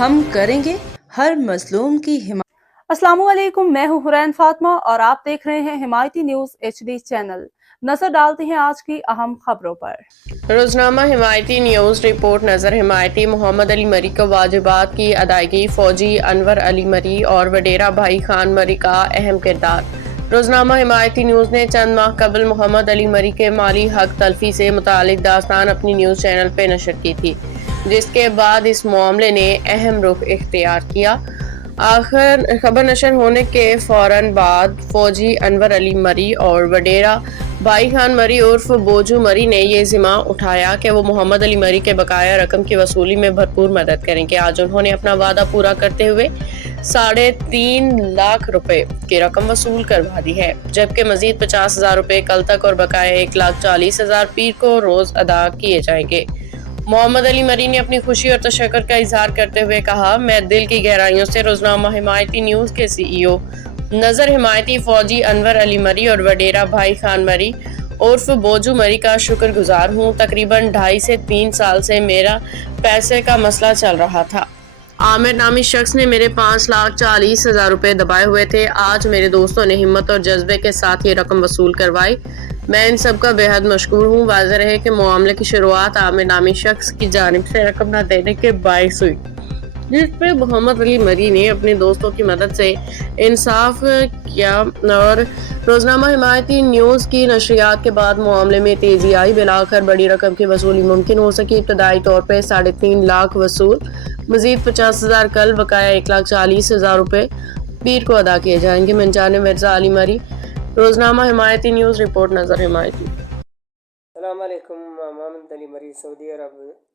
ہم کریں گے ہر مظلوم کی حمایت۔ السلام علیکم، میں ہوں حرین فاطمہ اور آپ دیکھ رہے ہیں حمایتی نیوز HD چینل۔ نظر ڈالتے ہیں آج کی اہم خبروں پر۔ روزنامہ حمایتی نیوز رپورٹ نظر حمایتی محمد علی مری کو واجبات کی ادائیگی، فوجی انور علی مری اور وڈیرا بھائی خان مری کا اہم کردار۔ روزنامہ حمایتی نیوز نے چند ماہ قبل محمد علی مری کے مالی حق تلفی سے متعلق داستان اپنی نیوز چینل پہ نشر کی تھی، جس کے بعد اس معاملے نے اہم رخ اختیار کیا۔ آخر خبر نشر ہونے کے فوراً بعد فوجی انور علی مری اور وڈیرا بھائی خان مری عرف بوجو مری نے یہ ذمہ اٹھایا کہ وہ محمد علی مری کے بقایا رقم کی وصولی میں بھرپور مدد کریں گے۔ آج انہوں نے اپنا وعدہ پورا کرتے ہوئے 3.5 لاکھ روپے کی رقم وصول کروا دی ہے، جبکہ مزید 50,000 روپے کل تک اور بقایا 1,40,000 پیر کو روز ادا کیے جائیں گے۔ محمد علی مری نے اپنی خوشی اور تشکر کا اظہار کرتے ہوئے کہا، میں دل کی گہرائیوں سے روزنامہ حمایتی نیوز کے CEO نظر حمایتی فوجی انور علی مری اور وڈیرا بھائی خان مری عرف بوجو مری کا شکر گزار ہوں۔ تقریباً 2.5 سے 3 سال سے میرا پیسے کا مسئلہ چل رہا تھا۔ عامر نامی شخص نے میرے 5,40,000 روپے دبائے ہوئے تھے۔ آج میرے دوستوں نے ہمت اور جذبے کے ساتھ یہ رقم وصول کروائی۔ میں ان سب کا بے حد مشکور ہوں۔ واضح رہے کہ معاملے کی شروعات عامر نامی شخص کی جانب سے رقم نہ دینے کے باعث ہوئی، جس پہ محمد علی مری نے اپنے دوستوں کی مدد سے انصاف کیا اور روزنامہ حمایتی نیوز کی نشریات کے بعد معاملے میں تیزی آئی۔ بالآخر بڑی رقم کی وصولی ممکن ہو سکی۔ ابتدائی طور پہ 3.5 لاکھ وصول، مزید 50,000 کل، بقایا 1,40,000 روپے پیر کو ادا کیے جائیں گے۔ من جانب مرزا علی مری، روزنامہ حمایتی نیوز رپورٹ نظر حمایتی۔ السلام علیکم، محمد علی مری سعودی عرب